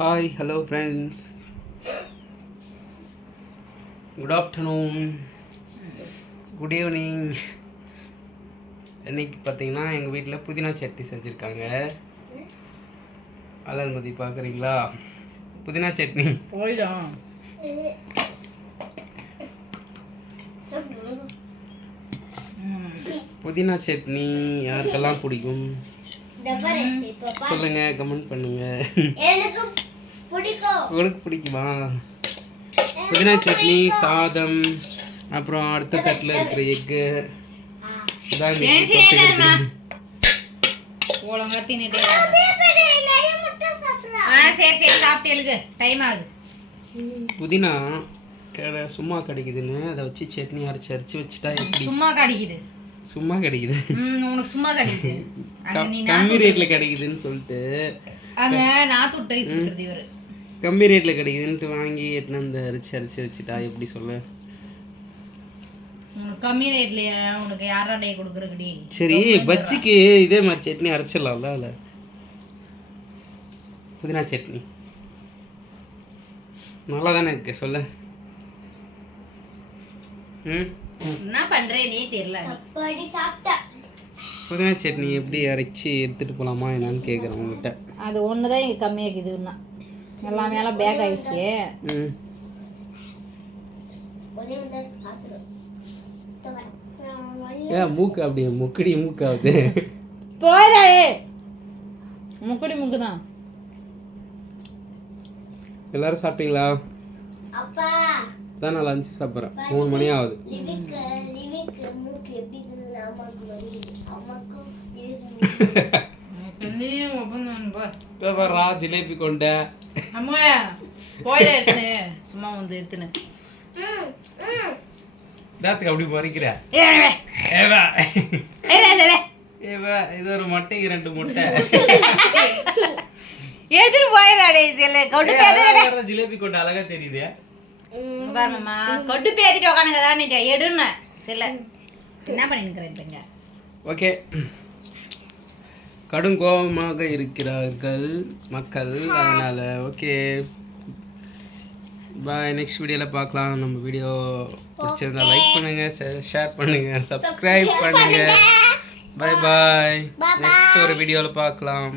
Hi hello friends good afternoon good evening இன்னைக்கு பார்த்தீங்கன்னா எங்கள் வீட்டில் புதினா சட்னி செஞ்சுருக்காங்க. அலர்மதி பார்க்குறீங்களா? புதினா சட்னி. போயிடும் புதினா சட்னி யாருக்கெல்லாம் பிடிக்கும்? சொல்லுங்க கமெண்ட் பண்ணுங்க. உங்களுக்கு பிடிக்குமா? புதினா சட்னி சாதம் அப்புறம் அடுத்த தட்டில் இருக்கிற எக்கு. ஒழுங்கா தின்னுட்டே நிறைய முட்டை சாப்பிடுறா. ஆ சரி சரி சாப்பிட்டு எழுகு. டைம் ஆகுது. புதினா கடை சும்மா கிடைக்குதுன்னு அதை வச்சு சட்னி அரைச்சி அரைச்சி வச்சுட்டா எப்படி? சும்மா கிடைக்குது. சும்மா கிடைக்குது. ம் உனக்கு சும்மா கிடைக்குது. கம்மி ரேட்டில் கிடைக்குதுன்னு சொல்லிட்டு அங்க நாத்து விட்டு வச்சுக்கிறது இவரு. கம்மி ரேட்டில் கிடைக்குதுன்ட்டு வாங்கி எட்டுன்னு வந்து அரைச்சி அரைச்சி வச்சுட்டா எப்படி சொல்ல? உனக்கு கம்மி ரேட்லயா? உனக்கு யாரா டே கொடுக்குறக்குடி சரி பஜ்ஜிக்கு இதே மாதிரி சட்னி அரைச்சிடலாம்ல அதில்? புதினா சட்னி. நல்லா தானே இருக்கு சொல்ல. ம்? என்ன பண்றேனே தெரியல. நீ அப்படி சாப்பிட்டா புதினா சட்னி எப்படி அரைச்சி எடுத்துகிட்டு போகலாமா என்னன்னு கேட்குறேன் உங்ககிட்ட. அது ஒன்று தான் இங்கே கம்மியாக இருக்குதுன்னா எல்லாமே எல்லாம் பேக் ஆயிடுச்சு. ம். ஏன் மூக்கு அப்படி முக்கடி மூக்காகுது போயிடாயே முக்கடி முக்கு தான் எல்லாரும் சாப்பிட்டீங்களா? அப்பா. தான் நான் லஞ்சு சாப்பிட்றேன். மூணு மணி ஆகுது. எப்படி அம்மாவுக்கு வருது அம்மாக்கும் ஒப்பந்தம் வர்றா ஜிலேபி கொண்ட. அம்மா போயிட எடுத்துனு சும்மா வந்து எடுத்துனு தாத்துக்கு அப்படி மறைக்கிற. ஏவா. எடுத்துட்டு ஏவா இது ஒரு மட்டைக்கு ரெண்டு முட்டை. போயிடாடே கொண்டு ஏய், அழகா வர்ற ஜிலேபி கொண்ட அழகா தெரியுது. பாருமாம்மா கொண்டு பேத்திட்டு உட்காந்துங்க தான் நீ எடுன சில என்ன பண்ணிருக்கிறேன் இப்பங்க ஓகே. கடும் கோபமாக இருக்கிறார்கள் மக்கள். அதனால் ஓகே. பாய் நெக்ஸ்ட் வீடியோவில் பார்க்கலாம். நம்ம வீடியோ பிடிச்சிருந்தா லைக் பண்ணுங்கள் ஷேர் பண்ணுங்கள் சப்ஸ்கிரைப் பண்ணுங்கள் பாய் பாய் நெக்ஸ்ட் ஒரு வீடியோவில் பார்க்கலாம்.